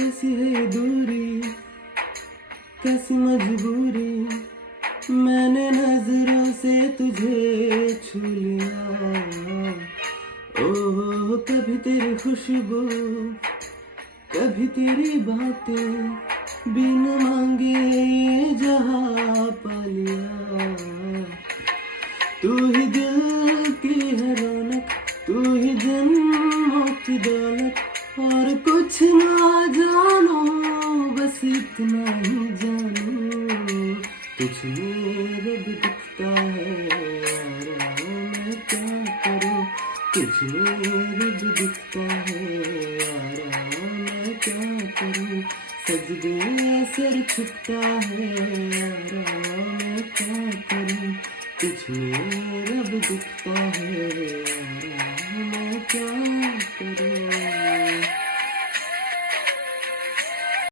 कैसी है दूरी, कैसी मजबूरी, मैंने नजरों से तुझे छू लिया। ओह कभी तेरी खुशबू, कभी तेरी बातें, बिन मांगे ये जहाँ पा लिया। तू ही दिल की है रौनक, तू ही जन्मों की दौलत, और कुछ ना जानो बस इतना ही जानो, तुझ में रब दिखता है यारा, मैं क्या करूं, तुझ में रब दिखता है यारा, मैं क्या करूं, सजदे सर झुकता है यारा।